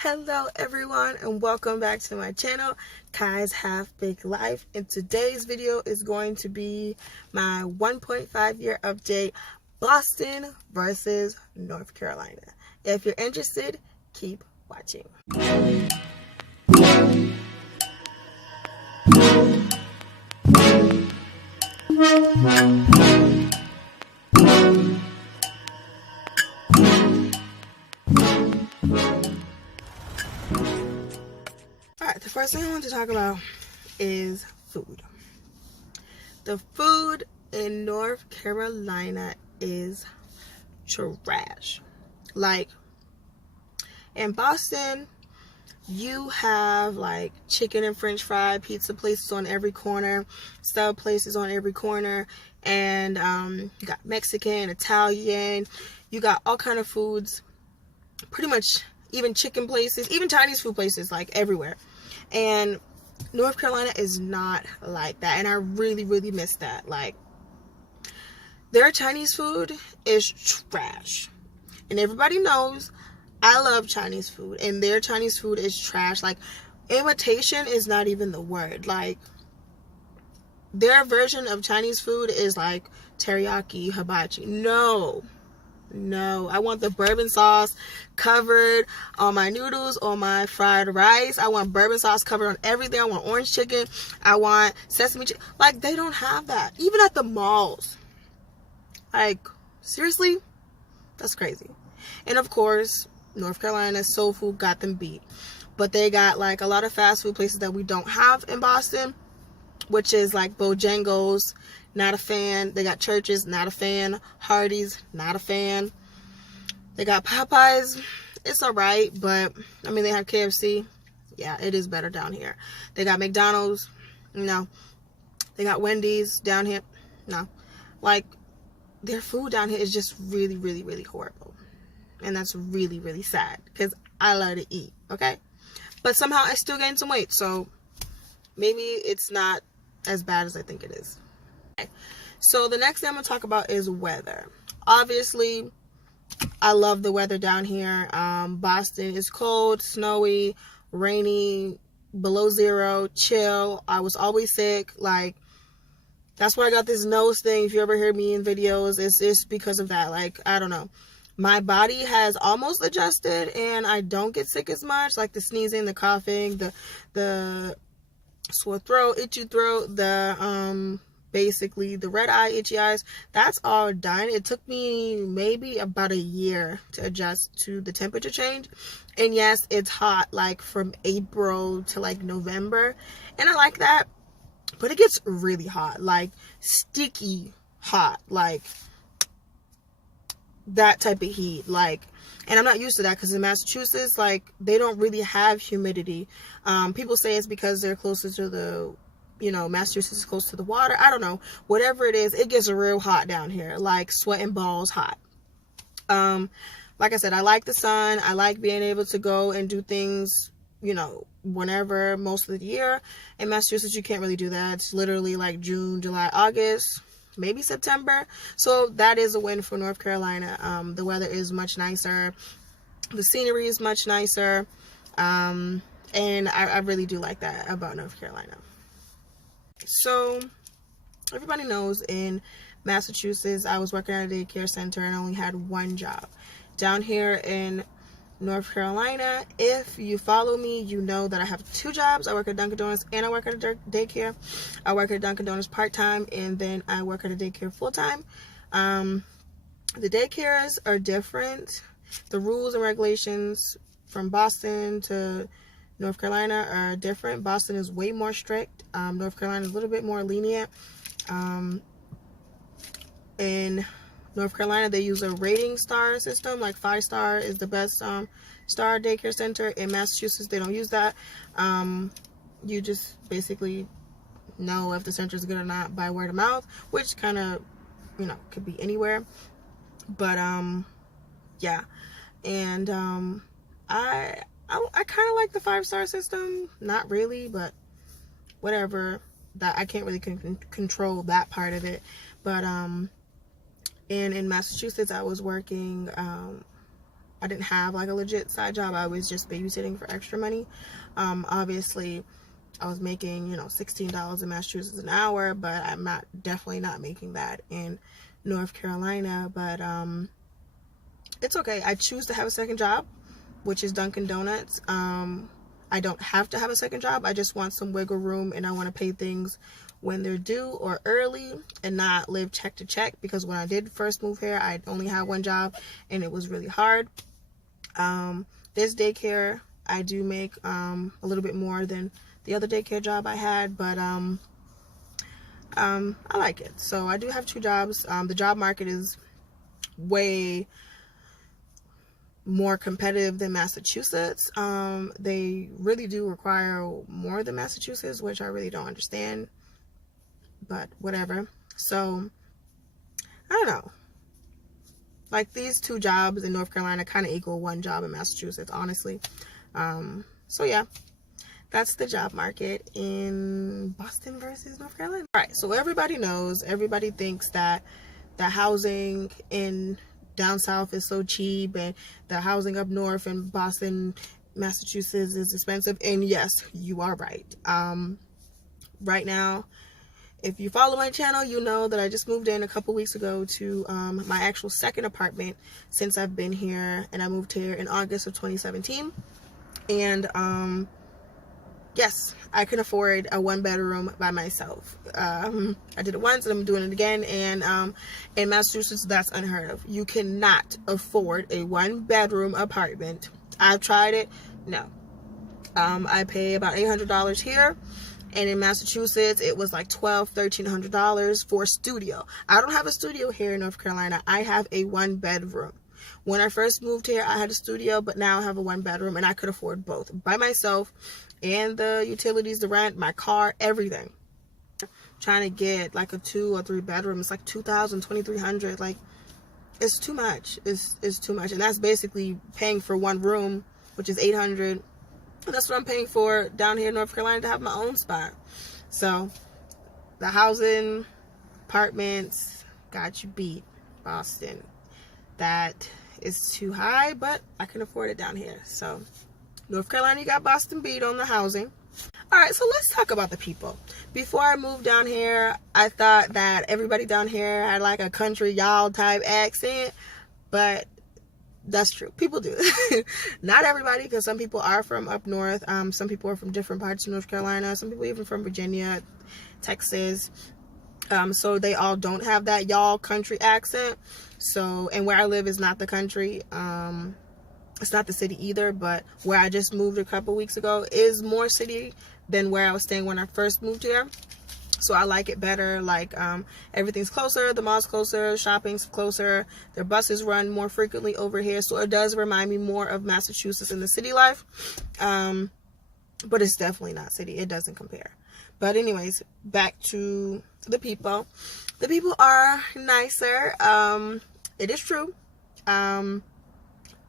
Hello everyone and welcome back to my channel, Kai's Half Baked Life. And today's video is going to be my 1.5 year update, Boston versus North Carolina. If you're interested, keep watching. Alright, the first thing I want to talk about is food. The food in North Carolina is trash. Like, in Boston, you have like chicken and french fry pizza places on every corner, sub places on every corner, and you got Mexican, Italian, you got all kind of foods, pretty much, even chicken places, even Chinese food places, like everywhere. And North Carolina is not like that, and I really miss that. Like, their Chinese food is trash, and everybody knows I love Chinese food, and their Chinese food is trash. Like, imitation is not even the word. Like, their version of Chinese food is like teriyaki, hibachi. No, I want the bourbon sauce covered on my noodles, on my fried rice. I want bourbon sauce covered on everything. I want orange chicken. I want sesame chicken. Like, they don't have that, even at the malls. Like, seriously, that's crazy. And of course, North Carolina soul food got them beat. But they got like a lot of fast food places that we don't have in Boston, which is like Bojangles, not a fan. They got Church's, not a fan. Hardee's, not a fan. They got Popeyes, it's alright, but I mean, they have KFC. Yeah, it is better down here. They got McDonald's, no. They got Wendy's down here, no. Like, their food down here is just really horrible. And that's really sad, because I love to eat, okay? But somehow I still gained some weight, so maybe it's not as bad as I think it is. Okay. So the next thing I'm going to talk about is weather. Obviously, I love the weather down here. Boston is cold, snowy, rainy, below zero, chill. I was always sick. Like, that's why I got this nose thing. If you ever hear me in videos, it's because of that. Like, I don't know. My body has almost adjusted, and I don't get sick as much. Like the sneezing, the coughing, the sore throat, itchy throat, the basically the red eye, itchy eyes. That's all done. It took me maybe about a year to adjust to the temperature change. And yes, it's hot, like from April to like November, and I like that. But it gets really hot, like sticky hot, like that type of heat. Like, and I'm not used to that, because in Massachusetts, like, they don't really have humidity. People say it's because they're closer to the, you know, Massachusetts is close to the water. I don't know. Whatever it is, it gets real hot down here, like sweating balls hot. Like I said, I like the sun. I like being able to go and do things, you know, whenever, most of the year. In Massachusetts, you can't really do that. It's literally like June, July, August, maybe September. So that is a win for North Carolina. The weather is much nicer. The scenery is much nicer. And I really do like that about North Carolina. So everybody knows in Massachusetts, I was working at a daycare center and I only had one job. Down here in North Carolina, if you follow me, you know that I have two jobs. I work at Dunkin' Donuts and I work at a daycare. I work at Dunkin' Donuts part-time, and then I work at a daycare full-time. The daycares are different. The rules and regulations from Boston to North Carolina are different. Boston is way more strict. North Carolina is a little bit more lenient. In North Carolina, they use a rating star system. Like 5-star is the best star daycare center. In Massachusetts, they don't use that. You just basically know if the center is good or not by word of mouth, which kind of, you know, could be anywhere. But yeah, and I kind of like the 5-star system. Not really, but whatever. That I can't really control that part of it. But and in Massachusetts, I was working I didn't have like a legit side job. I was just babysitting for extra money. Obviously I was making, $16 in Massachusetts an hour, but I'm definitely not making that in North Carolina. But it's okay. I choose to have a second job, which is Dunkin' Donuts. I don't have to have a second job. I just want some wiggle room, and I want to pay things when they're due or early and not live check to check, because when I did first move here, I only had one job and it was really hard. This daycare, I do make a little bit more than the other daycare job I had, but I like it. So I do have 2 jobs. The job market is way more competitive than Massachusetts. They really do require more than Massachusetts, which I really don't understand, but whatever. So I don't know, like these 2 jobs in North Carolina kind of equal 1 job in Massachusetts, honestly. So yeah, that's the job market in Boston versus North Carolina. All right, so everybody thinks that the housing in down south is so cheap and the housing up north in Boston, Massachusetts is expensive. And yes, you are right. Right now, if you follow my channel, you know that I just moved in a couple weeks ago to my actual second apartment since I've been here, and I moved here in August of 2017. And yes, I can afford a 1-bedroom by myself. I did it once and I'm doing it again. And in Massachusetts, that's unheard of. You cannot afford a 1-bedroom apartment. I've tried it. No. I pay about $800 here. And in Massachusetts, it was like $1,200–$1,300 for a studio. I don't have a studio here in North Carolina. I have a 1-bedroom. When I first moved here, I had a studio, but now I have a 1-bedroom, and I could afford both by myself, and the utilities, the rent, my car, everything. Trying to get like a 2 or 3 bedroom, it's like $2,000, $2,300. Like, it's too much. It's too much, and that's basically paying for 1 room, which is $800. That's what I'm paying for down here in North Carolina to have my own spot. So the housing, apartments, got you beat. Boston, that is too high, but I can afford it down here. So North Carolina, you got Boston beat on the housing. All right, so let's talk about the people. Before I moved down here, I thought that everybody down here had like a country y'all type accent, but that's true. People do. Not everybody, because some people are from up north. Some people are from different parts of North Carolina. Some people even from Virginia, Texas. So they all don't have that y'all country accent. So, and where I live is not the country. It's not the city either, but where I just moved a couple weeks ago is more city than where I was staying when I first moved here. So I like it better. Like, everything's closer, the mall's closer, shopping's closer, their buses run more frequently over here. So it does remind me more of Massachusetts in the city life. But it's definitely not city. It doesn't compare. But anyways, back to the people. The people are nicer. It is true.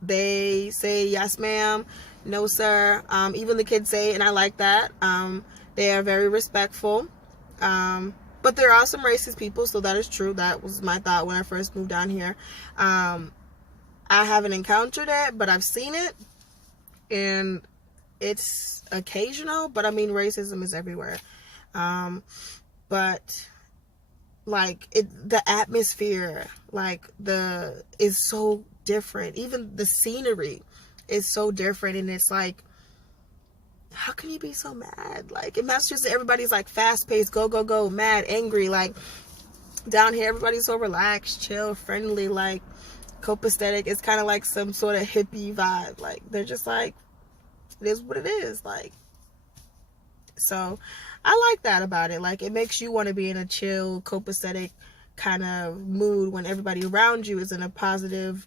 They say yes ma'am, no sir. Even the kids say, and I like that. They are very respectful. But there are some racist people, so that is true. That was my thought when I first moved down here. I haven't encountered it, but I've seen it, and it's occasional. But I mean, racism is everywhere. But like the atmosphere, like is so different. Even the scenery is so different, and it's like, how can you be so mad? Like in Massachusetts, everybody's like fast-paced, go, go, go, mad, angry. Like down here, everybody's so relaxed, chill, friendly, like copacetic. It's kind of like some sort of hippie vibe. Like they're just like, it is what it is. Like, so I like that about it. Like it makes you want to be in a chill, copacetic kind of mood when everybody around you is in a positive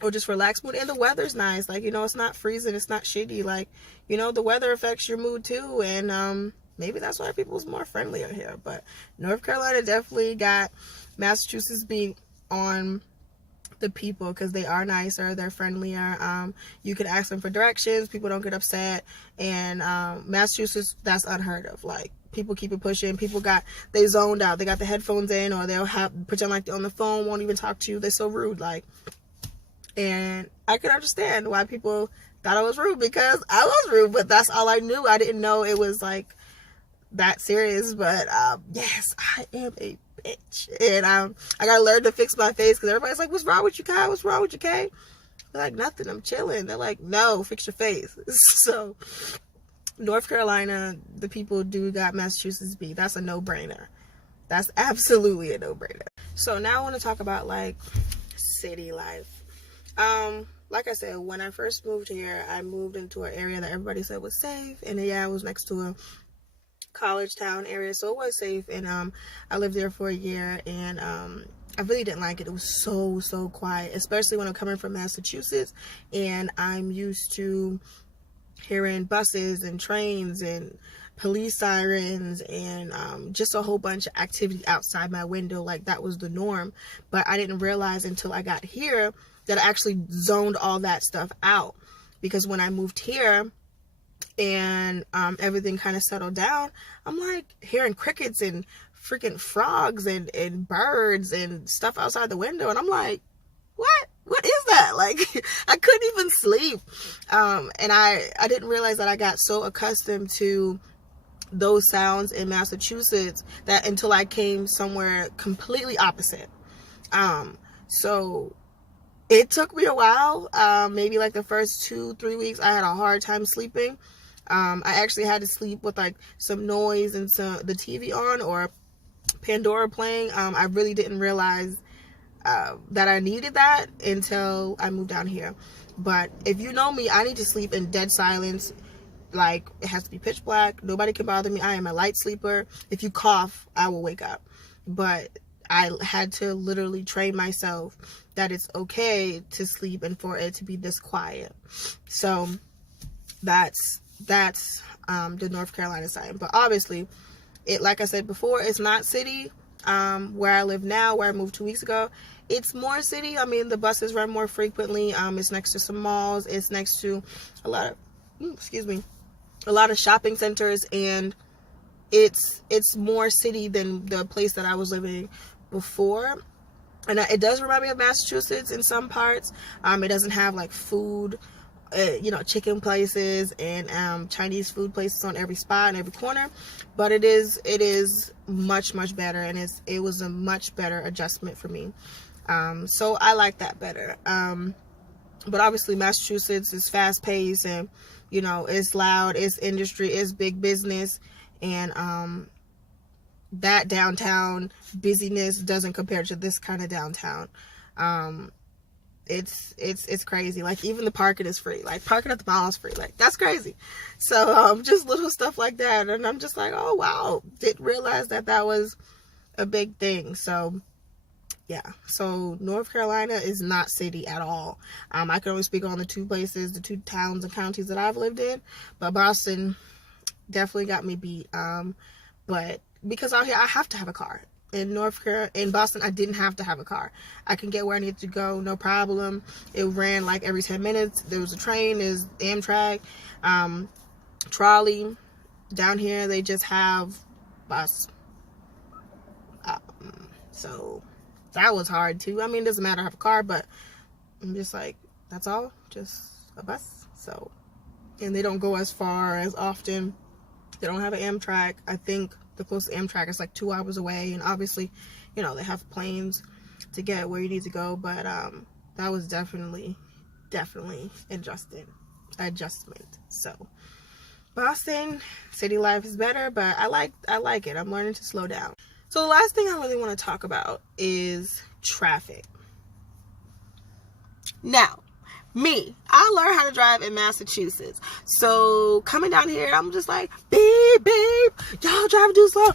or just relaxed mood. And the weather's nice. Like, it's not freezing, it's not shitty. Like, the weather affects your mood too. And maybe that's why people's more friendlier here. But North Carolina definitely got Massachusetts beat on the people, because they are nicer, they're friendlier. You can ask them for directions, people don't get upset. And Massachusetts, that's unheard of. Like, people keep it pushing. People they zoned out. They got the headphones in, or they'll pretend like they're on the phone, won't even talk to you. They're so rude. Like, And I could understand why people thought I was rude, because I was rude, but that's all I knew. I didn't know it was like that serious. But yes, I am a bitch, and I gotta learn to fix my face, because everybody's like, what's wrong with you, Kai? What's wrong with you, Kay? I'm like, nothing, I'm chilling. They're like, no, fix your face. So North Carolina, the people do got Massachusetts beat. That's a no-brainer. That's absolutely a no-brainer. So now I want to talk about like city life. Like I said, when I first moved here, I moved into an area that everybody said was safe, and yeah, I was next to a college town area, so it was safe. And I lived there for a year, and I really didn't like it. It was so quiet, especially when I'm coming from Massachusetts, and I'm used to hearing buses and trains and police sirens and just a whole bunch of activity outside my window. Like, that was the norm. But I didn't realize until I got here that I actually zoned all that stuff out, because when I moved here and everything kind of settled down, I'm like hearing crickets and freaking frogs and birds and stuff outside the window, and I'm like, what is that? Like, I couldn't even sleep. And I didn't realize that I got so accustomed to those sounds in Massachusetts that until I came somewhere completely opposite. So it took me a while. Maybe like the first 2-3 weeks, I had a hard time sleeping. I actually had to sleep with like some noise and the TV on or Pandora playing. I really didn't realize that I needed that until I moved down here. But if you know me, I need to sleep in dead silence. Like, it has to be pitch black. Nobody can bother me. I am a light sleeper. If you cough, I will wake up. But I had to literally train myself that it's okay to sleep and for it to be this quiet. So that's the North Carolina side. But obviously, it, like I said before, it's not city. Where I live now, where I moved 2 weeks ago, it's more city. I mean, the buses run more frequently. It's next to some malls. It's next to a lot of shopping centers, and it's more city than the place that I was living before. And it does remind me of Massachusetts in some parts. It doesn't have like food, chicken places and Chinese food places on every spot and every corner, but it is much better, and it was a much better adjustment for me. So I like that better. But obviously Massachusetts is fast paced, and it's loud, it's industry, it's big business, and that downtown busyness doesn't compare to this kind of downtown. It's crazy. Like, even the parking is free. Like, parking at the mall is free. Like, that's crazy. So just little stuff like that, and I'm just like, oh wow, didn't realize that was a big thing. So yeah, so North Carolina is not city at all. I can only speak on the two towns and counties that I've lived in, but Boston definitely got me beat. But because out here I have to have a car. In Boston, I didn't have to have a car. I can get where I need to go, no problem. It ran like every 10 minutes. There was a train, there's Amtrak, trolley. Down here, they just have bus. So that was hard too. I mean, it doesn't matter, I have a car, but I'm just like, that's all, just a bus. So, and they don't go as far as often. They don't have an Amtrak. I think the closest Amtrak is like 2 hours away, and obviously, they have planes to get where you need to go. But that was definitely adjustment. So Boston city life is better, but I like it. I'm learning to slow down. So the last thing I really want to talk about is traffic. Now, I learned how to drive in Massachusetts. So coming down here, I'm just like, beep, beep, y'all driving too slow.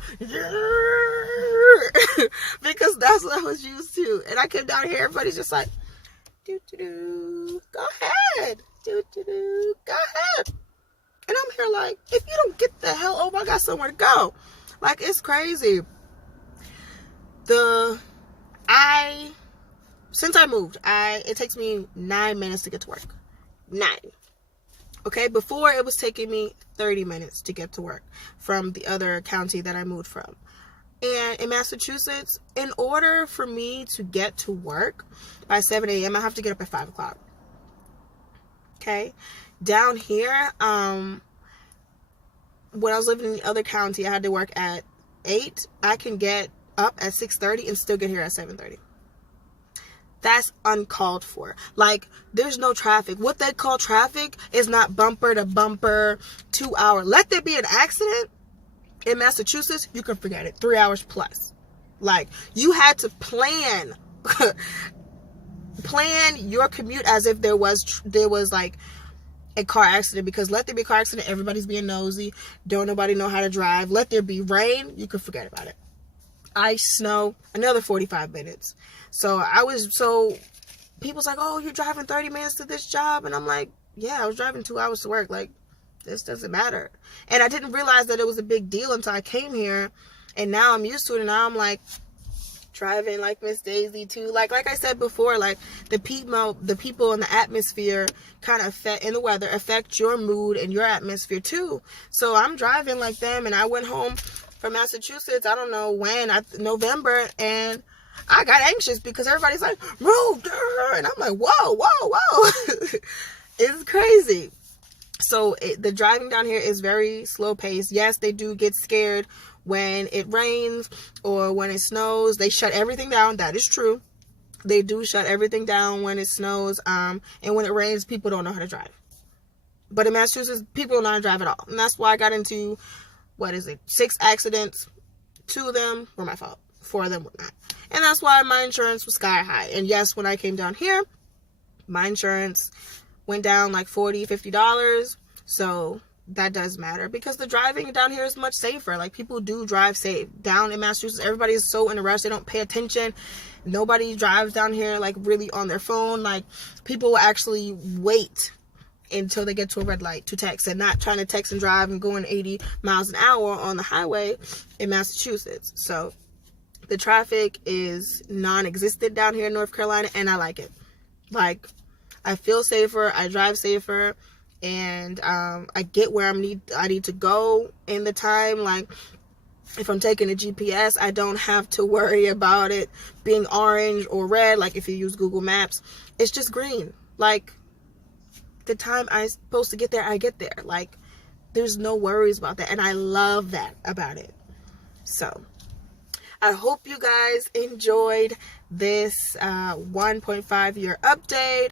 Because that's what I was used to. And I came down here, everybody's just like, do, go ahead. Do, go ahead. And I'm here like, if you don't get the hell over, I got somewhere to go. Like, it's crazy. Since I moved, it takes me 9 minutes to get to work. 9. Okay, before it was taking me 30 minutes to get to work from the other county that I moved from. And in Massachusetts, in order for me to get to work by 7 a.m., I have to get up at 5 o'clock. Okay? Down here, when I was living in the other county, I had to work at 8. I can get up at 6:30 and still get here at 7:30. That's uncalled for. Like, there's no traffic. What they call traffic is not bumper to bumper 2 hour. Let there be an accident in Massachusetts, you can forget it. 3 hours plus. Like, you had to plan your commute as if there was like a car accident, because let there be a car accident, everybody's being nosy, don't nobody know how to drive. Let there be rain, you can forget about it. Ice, snow, another 45 minutes. So people's like, oh, you're driving 30 minutes to this job, and I'm like, yeah, I was driving 2 hours to work. Like, this doesn't matter. And I didn't realize that it was a big deal until I came here, and now I'm used to it, and now I'm like driving like Miss Daisy too. Like I said before, like the people in the atmosphere kind of affect, in the weather, affect your mood and your atmosphere too. So I'm driving like them, and I went home from Massachusetts, I don't know when, November, and I got anxious because everybody's like, move, and I'm like, whoa. It's crazy. So the driving down here is very slow paced. Yes, they do get scared when it rains or when it snows. They shut everything down. That is true. They do shut everything down when it snows. And when it rains, people don't know how to drive. But in Massachusetts, people don't know how to drive at all. And that's why I got into, 6 accidents. 2 of them were my fault. 4 of them were not. And that's why my insurance was sky high. And yes, when I came down here, my insurance went down like $40, $50. So that does matter, because the driving down here is much safer. Like, people do drive safe. Down in Massachusetts, everybody is so in a rush, they don't pay attention. Nobody drives down here like really on their phone. Like, people will actually wait until they get to a red light to text, and not trying to text and drive and going 80 miles an hour on the highway in Massachusetts. So the traffic is non-existent down here in North Carolina, and I like it. Like, I feel safer, I drive safer, and I get where I need to go in the time. Like, if I'm taking a GPS, I don't have to worry about it being orange or red. Like, if you use Google Maps, it's just green. Like, the time I'm supposed to get there, I get there. Like, there's no worries about that, and I love that about it. So I hope you guys enjoyed this 1.5 year update.